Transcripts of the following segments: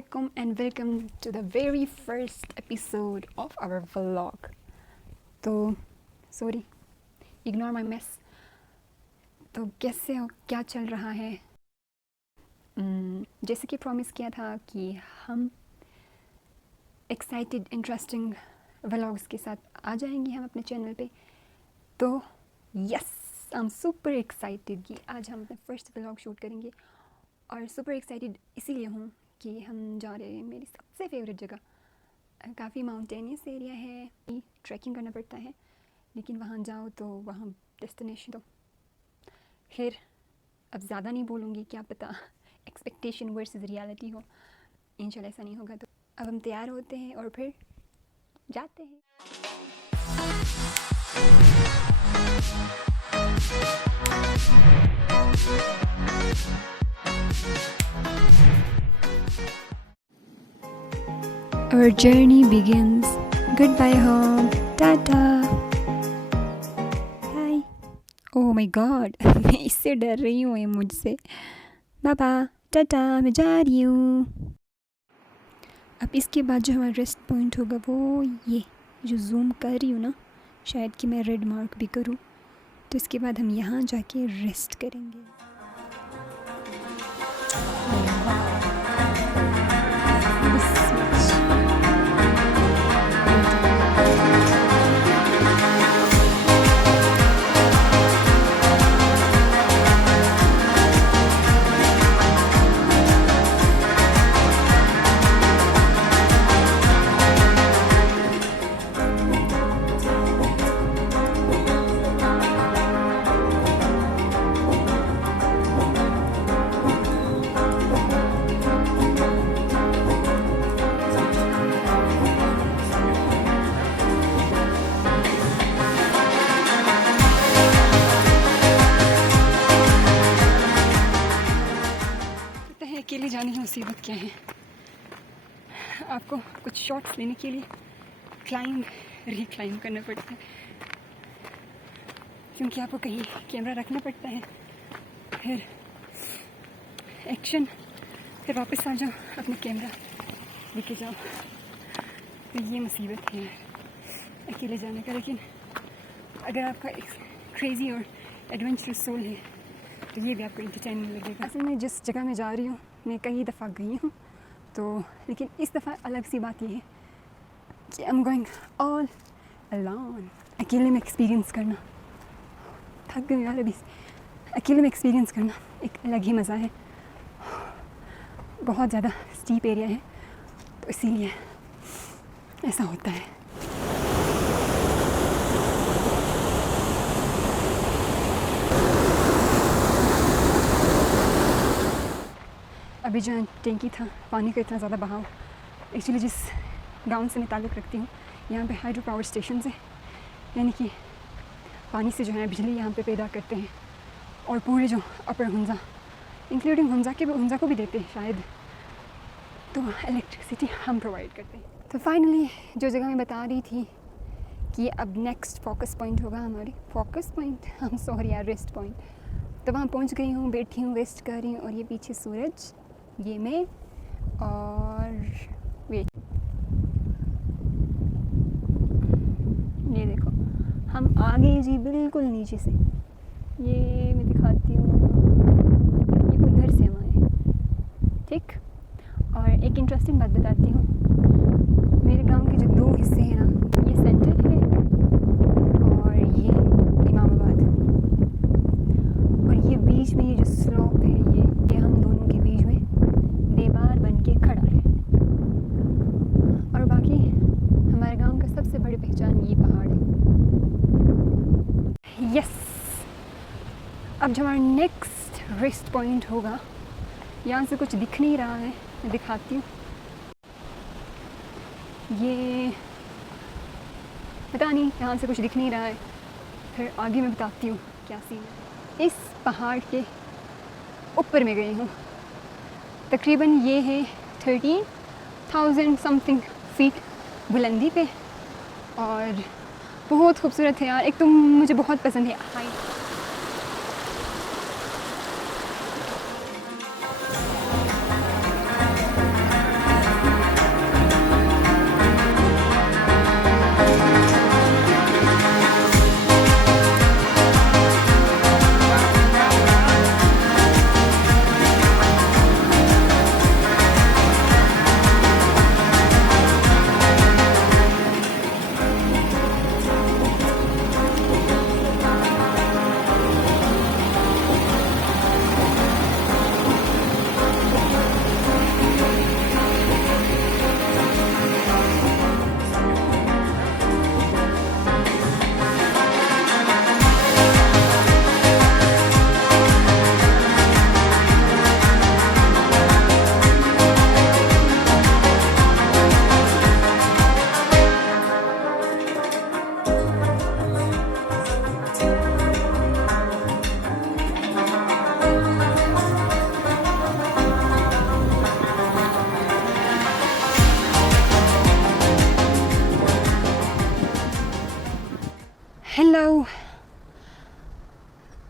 Assalamualaikum and welcome to the very first episode of our vlog. तो sorry, ignore my mess. तो कैसे हो, क्या चल रहा है? जैसे कि प्रॉमिस किया था कि हम एक्साइटेड इंटरेस्टिंग व्लॉग्स के साथ आ जाएंगे हम अपने चैनल पे. तो yes, I am super excited कि आज हम अपना फर्स्ट व्लॉग शूट करेंगे. और सुपर एक्साइटेड इसीलिए हूँ कि हम जा रहे हैं मेरी सबसे फेवरेट जगह. काफ़ी माउंटेनियस एरिया है, ट्रैकिंग करना पड़ता है, लेकिन वहाँ जाओ तो वहाँ डेस्टिनेशन. तो खैर अब ज़्यादा नहीं बोलूँगी, क्या पता एक्सपेक्टेशन वर्सेस रियलिटी हो. इंशाल्लाह ऐसा नहीं होगा. तो अब हम तैयार होते हैं और फिर जाते हैं. Our journey begins. Goodbye home. Tata. Bye. Oh my God. मैं इससे डर रही हूँ, ये मुझसे. बाबा टाटा, मैं जा रही हूँ. अब इसके बाद जो हमारा रेस्ट पॉइंट होगा वो ये जो जूम कर रही हूँ ना, शायद कि मैं रेड मार्क भी करूँ. तो इसके बाद हम यहाँ जाके रेस्ट करेंगे. अकेले जाने की मुसीबत क्या है. आपको कुछ शॉट्स लेने के लिए क्लाइंब रिक्लाइंब करना पड़ता है, क्योंकि आपको कहीं कैमरा रखना पड़ता है, फिर एक्शन, फिर वापस आ जाओ, अपना कैमरा लेके जाओ. तो ये मुसीबत है अकेले जाने का. लेकिन अगर आपका एक क्रेज़ी और एडवेंचरस सोल है तो ये भी आपको इंटरटेनमेंट लगेगा. असल में जिस जगह मैं जा रही हूँ मैं कई दफ़ा गई हूँ, तो लेकिन इस दफ़ा अलग सी बात ये है कि I am going all alone. अकेले में एक्सपीरियंस करना, थक गई यार अभी. अकेले में एक्सपीरियंस करना एक अलग ही मज़ा है. बहुत ज़्यादा स्टीप एरिया है तो इसीलिए ऐसा होता है. अभी जो टैंकी था, पानी का इतना ज़्यादा बहाव. एक्चुअली जिस गांव से मैं ताल्लुक़ रखती हूँ, यहाँ पे हाइड्रो पावर स्टेशन है, यानी कि पानी से जो है बिजली यहाँ पे पैदा करते हैं. और पूरे जो अपर हुंजा इंक्लूडिंग हुंजा को भी देते हैं शायद, तो इलेक्ट्रिसिटी हम प्रोवाइड करते हैं. तो फाइनली जो जगह मैं बता रही थी कि अब नेक्स्ट फोकस पॉइंट होगा हमारी, रेस्ट पॉइंट. तो वहाँ पहुँच गई हूँ, बैठी हूँ, रेस्ट कर रही हूँ. और ये पीछे सूरज, ये मैं, और वेट, ये देखो हम आ गए जी बिल्कुल नीचे से. ये मैं दिखाती हूँ, ये उधर से हम आए, ठीक. और एक इंटरेस्टिंग बात बताती हूँ, मेरे गांव के जो दो हिस्से हैं ना, ये सेंटर है और ये इमामाबाद. और ये बीच में ये जो स्लोप है, ये हम दोनों के बीच में दीवार बन के खड़ा है. और बाकी हमारे गांव का सबसे बड़ी पहचान ये पहाड़ है. यस, अब जो हमारा नेक्स्ट रेस्ट पॉइंट होगा, यहाँ से कुछ दिख नहीं रहा है, मैं दिखाती हूँ. ये पता नहीं, यहाँ से कुछ दिख नहीं रहा है, फिर आगे मैं बताती हूँ क्या सीन है. इस पहाड़ के ऊपर में गई हूँ, तकरीबन ये है 13,000 समथिंग फीट बुलंदी पे. और बहुत खूबसूरत है यार. एक तो मुझे बहुत पसंद है हाइट. हेलो।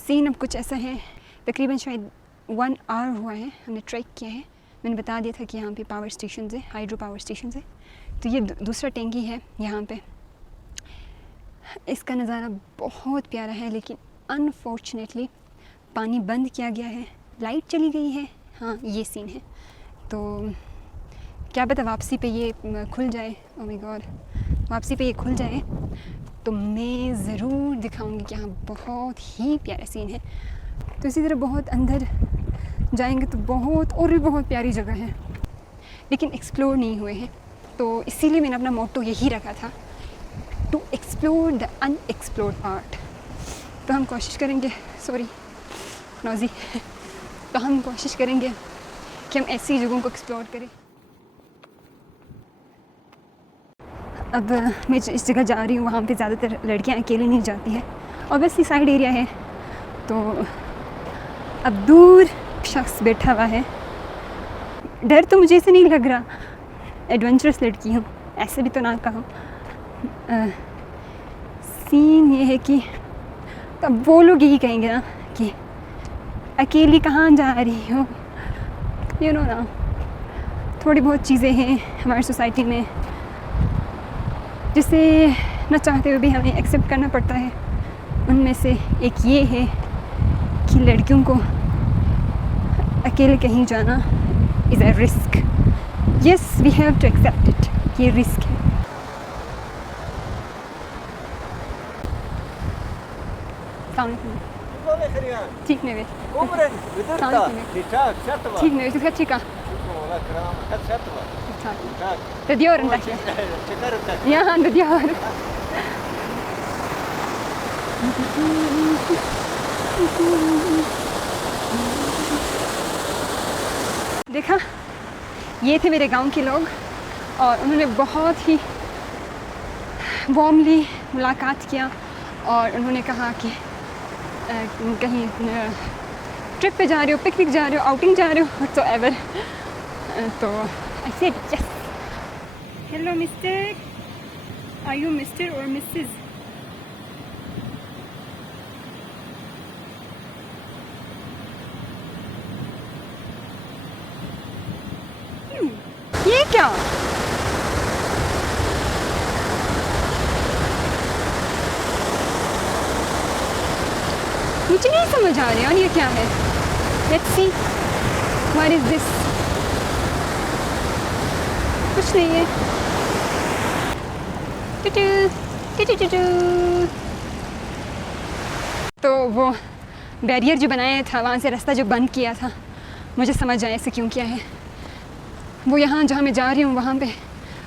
सीन अब कुछ ऐसा है, तकरीबन शायद 1 आवर हुआ है हमने ट्रैक किया है। मैंने बता दिया था कि यहाँ पे पावर स्टेशन है, हाइड्रो पावर स्टेशन है। तो ये दूसरा टैंकी है यहाँ पे। इसका नज़ारा बहुत प्यारा है, लेकिन अनफॉर्चुनेटली पानी बंद किया गया है, लाइट चली गई है। हाँ, ये सीन है। तो क्या पता वापसी पे ये खुल जाए। ओह माय गॉड, वापसी पे ये खुल जाए तो मैं ज़रूर दिखाऊंगी कि यहाँ बहुत ही प्यारा सीन है। तो इसी तरह बहुत अंदर जाएंगे तो बहुत और भी बहुत प्यारी जगह है, लेकिन एक्सप्लोर नहीं हुए हैं। तो इसीलिए मैंने अपना मोटो यही रखा था, to explore the unexplored part. तो हम कोशिश करेंगे, सॉरी नौजी, तो हम कोशिश करेंगे कि हम ऐसी जगहों को एक्सप्लोर करें। अब मैं इस जगह जा रही हूँ, वहाँ पे ज़्यादातर लड़कियाँ अकेली नहीं जाती हैं, ऑब्वियसली साइड एरिया है। तो अब दूर शख्स बैठा हुआ है। डर तो मुझे ऐसे नहीं लग रहा, एडवेंचरस लड़की हूँ, ऐसे भी तो ना कहो। सीन ये है कि तब वो लोग यही कहेंगे ना कि अकेली कहाँ जा रही हो, यू नो ना। थोड़ी बहुत चीज़ें हैं हमारी सोसाइटी में जिसे न चाहते हुए भी हमें एक्सेप्ट करना पड़ता है। उनमें से एक ये है कि लड़कियों को अकेले कहीं जाना is a risk. Yes, we have to accept it, ये रिस्क है। ठीक नहीं ठीक नहीं ठीक है। Dadior यहाँ ददियोर। देखा, ये थे मेरे गांव के लोग और उन्होंने बहुत ही वार्मली मुलाकात किया और उन्होंने कहा कि कहीं ट्रिप पे जा रहे हो, पिकनिक जा रहे हो, आउटिंग जा रहे हो, व्हाटसोएवर। तो I said yes. Hello, mister. Are you Mr. or Mrs.? ये क्या? मुझे नहीं समझ आ रहा ये क्या है। Let's see. What is this? कुछ नहीं है। तो वो बैरियर जो बनाया था, वहाँ से रास्ता जो बंद किया था, मुझे समझ आया ऐसे क्यों किया है। वो यहाँ जहाँ मैं जा रही हूँ वहाँ पे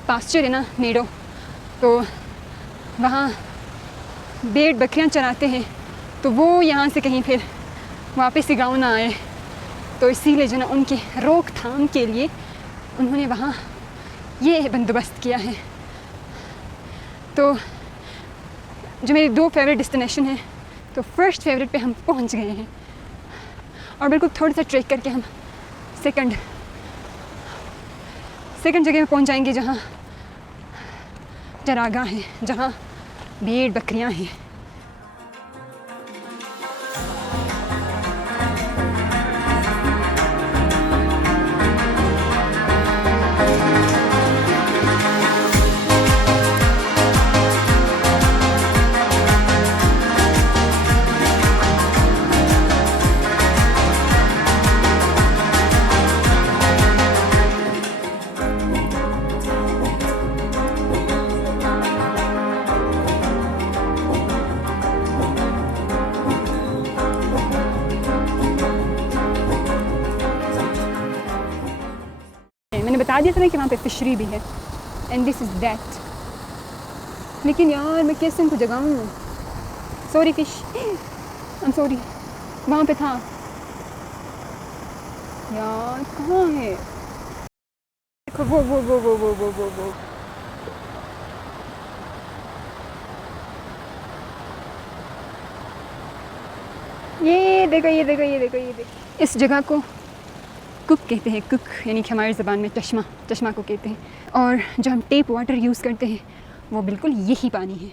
पास्चर है ना, मेडो, तो वहाँ भेड़ बकरियाँ चराते हैं। तो वो यहाँ से कहीं फिर वापस गाँव ना आए, तो इसीलिए जो ना उनके रोकथाम के लिए उन्होंने वहाँ ये बंदोबस्त किया है। तो जो मेरी 2 फेवरेट डेस्टिनेशन हैं, तो फर्स्ट फेवरेट पे हम पहुंच गए हैं और बिल्कुल थोड़ा सा ट्रेक करके हम सेकंड जगह में पहुंच जाएंगे जहाँ चरागाह है, जहाँ भेड़ बकरियाँ हैं। मैंने बता दिया था ना कि वहाँ पे फिशरी भी है, एंड दिस इज़ दैट। लेकिन यार मैं कैसे इनको जगाऊँ? Sorry fish, I am sorry. वहाँ पे था यार, कहाँ है? देखो वो ये देखो। इस जगह को कुक कहते हैं, कुक यानी कि हमारी ज़बान में चश्मा को कहते हैं। और जो हम टेप वाटर यूज़ करते हैं वो बिल्कुल यही पानी है।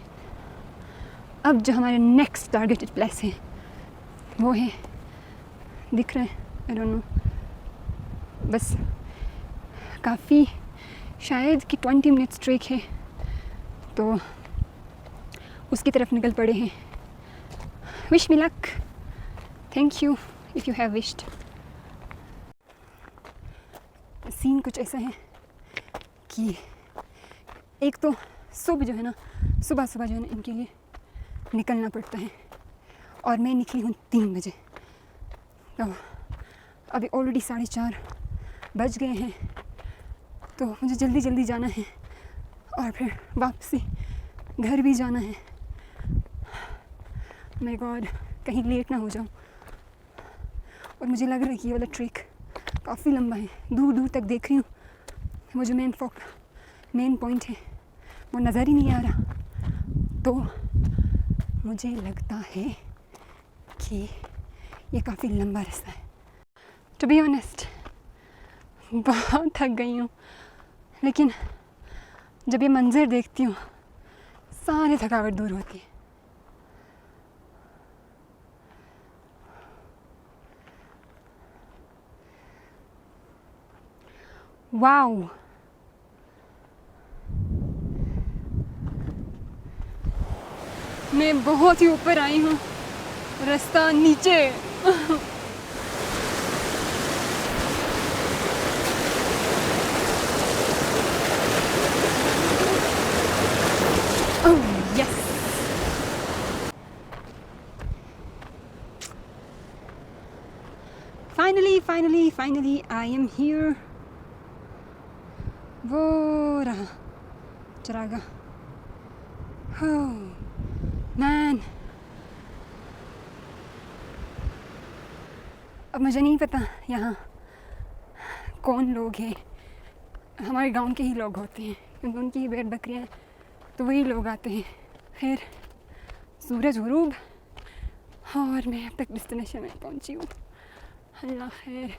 अब जो हमारे नेक्स्ट टारगेटेड प्लेस है वो है, दिख रहा है, आई डोंट नो, बस काफ़ी शायद कि 20 मिनट्स ट्रेक है, तो उसकी तरफ निकल पड़े हैं। Wish me luck, thank you if you have wished. Scene कुछ ऐसा है कि एक तो सुबह जो है ना, सुबह सुबह जो है ना इनके लिए निकलना पड़ता है, और मैं निकली हूँ 3 बजे, तो अभी ऑलरेडी 4:30 बज गए हैं, तो मुझे जल्दी जल्दी जाना है और फिर वापसी घर भी जाना है। माय गॉड, कहीं लेट ना हो जाऊँ। और मुझे लग रहा है कि ये वाला ट्रैक काफ़ी लंबा है, दूर दूर तक देख रही हूँ, वो जो मेन पॉइंट है वो नज़र ही नहीं आ रहा, तो मुझे लगता है कि ये काफ़ी लंबा रास्ता है। टू बी ऑनेस्ट बहुत थक गई हूँ, लेकिन जब ये मंज़र देखती हूँ सारी थकावट दूर होती है। वाओ, मैं बहुत ही ऊपर आई हूँ, रास्ता नीचे। Oh yes, finally I am here। वो रहा चरागा। Oh man, अब मुझे नहीं पता यहाँ कौन लोग हैं, हमारे गांव के ही लोग होते हैं, क्योंकि उनकी ही भेड़ बकरियाँ हैं, तो वही लोग आते हैं। फिर सूरज गुरूब, और मैं अब तक डेस्टिनेशन में पहुँची हूँ। अल्लाह खैर।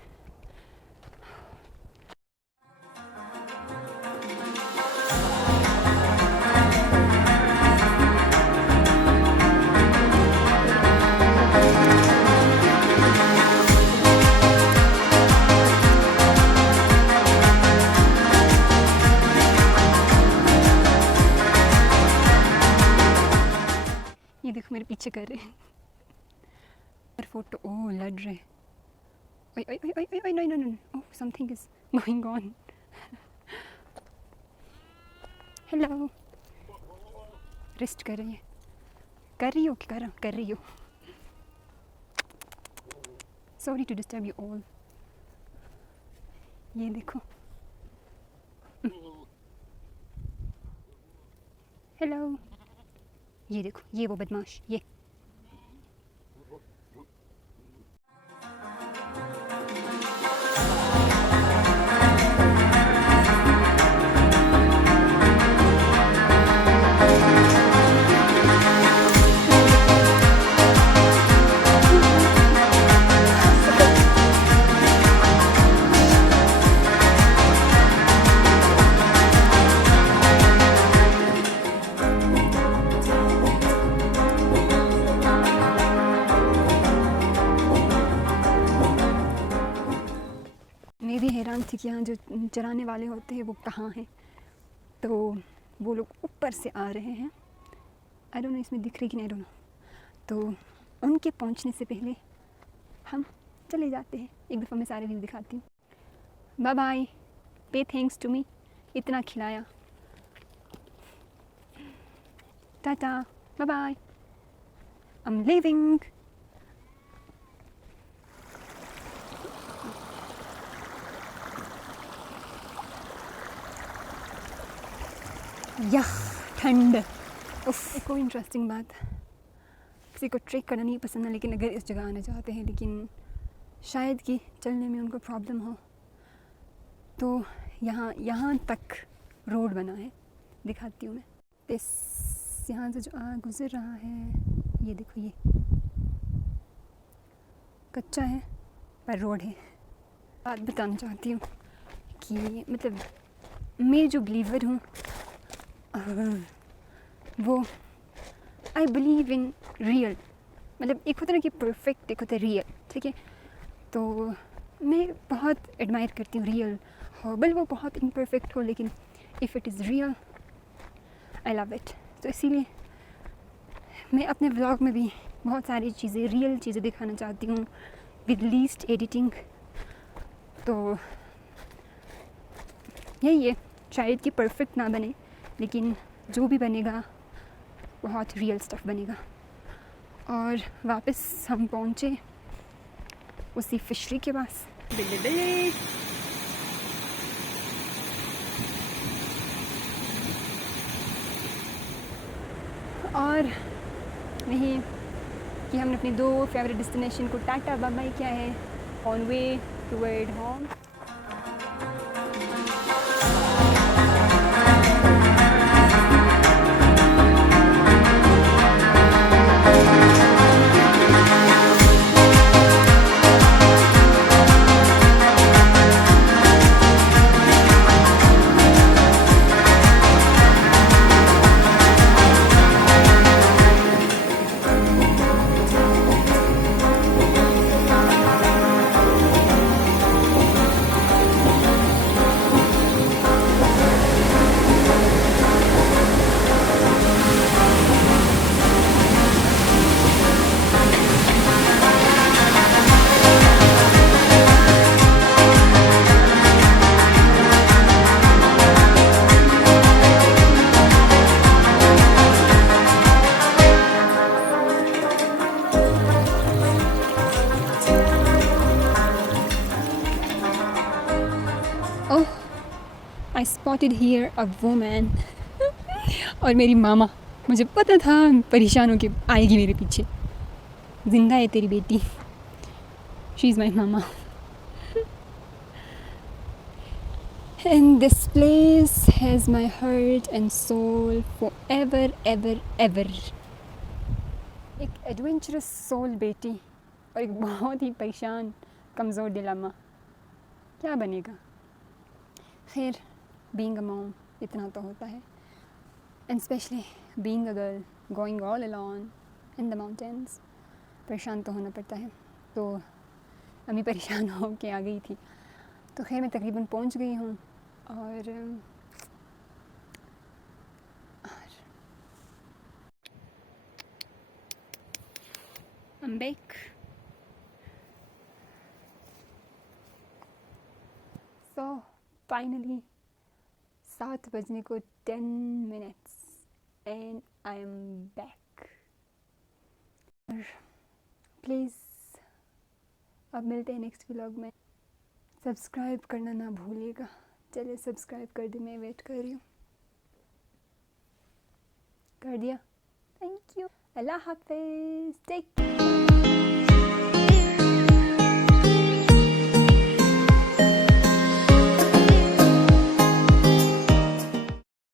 ये देखो मेरे पीछे कर रहे हैं और फोटो, ओह लड़ रहे, ओए ओए ओए ओए ओए, no no no, oh something is going on. Hello, rest कर रही है, कर रही हो कि कर रही हो? Sorry to disturb you all. ये देखो, हेलो, ये देखो, ये वो बदमाश, ये मैं भी हैरान थी कि यहाँ जो चराने वाले होते हैं वो कहाँ हैं, तो वो लोग ऊपर से आ रहे हैं, आई डोंट नो इसमें दिख रही कि नहीं, आई डोंट नो, तो उनके पहुँचने से पहले हम चले जाते हैं। एक दफ़ा मैं सारे व्यू दिखाती हूँ। Bye bye, pay thanks to me, इतना खिलाया, tata, bye bye, I am leaving. यह ठंड। उफ, कोई इंटरेस्टिंग बात, किसी को ट्रेक करना नहीं पसंद है, लेकिन अगर इस जगह आना चाहते हैं, लेकिन शायद कि चलने में उनको प्रॉब्लम हो, तो यहाँ तक रोड बना है, दिखाती हूँ मैं। इस यहाँ से जो गुज़र रहा है, ये देखो, ये कच्चा है पर रोड है। बात बताना चाहती हूँ कि मतलब मैं जो बिलीवर हूँ वो आई बिलीव इन रियल, मतलब एक होता है ना कि परफेक्ट, एक होता है रियल, ठीक है। तो मैं बहुत एडमायर करती हूँ रियल हो, भले वो बहुत इम्परफेक्ट हो, लेकिन if it is real I love it. तो इसीलिए मैं अपने व्लॉग में भी बहुत सारी चीज़ें, रियल चीज़ें दिखाना चाहती हूँ विद लीस्ट एडिटिंग। तो यही है, शायद कि परफेक्ट ना बने, लेकिन जो भी बनेगा बहुत रियल स्टफ बनेगा। और वापस हम पहुँचे उसी फिशरी के पास। बिल्ली बिल्ली और नहीं कि हमने अपनी 2 फेवरेट डेस्टिनेशन को टाटा बाय बाय किया है, on way toward home. Oh, I spotted here a woman और मेरी मामा, मुझे पता था परेशान होके आएगी मेरे पीछे। जिंदा है तेरी बेटी, she is my mama. And this place has my heart and soul forever, ever, ever. एक एडवेंचरस सोल बेटी और एक बहुत ही परेशान कमज़ोर दिल अम्मा, क्या बनेगा। खैर, बीइंग अ मॉम इतना तो होता है, and specially being a girl going all alone in the mountains, परेशान तो होना पड़ता है। तो अम्मी परेशान हो के आ गई थी, तो खैर मैं तकरीबन पहुंच गई हूँ। और I'm back. So finally 7 बजने को 10 minutes and I am back. Please अब मिलते हैं नेक्स्ट व्लॉग में। सब्सक्राइब करना ना भूलिएगा। चलिए सब्सक्राइब कर दी, मैं वेट कर रही हूँ। कर दिया, थैंक यू, अल्लाह हाफिज़, टेक केयर।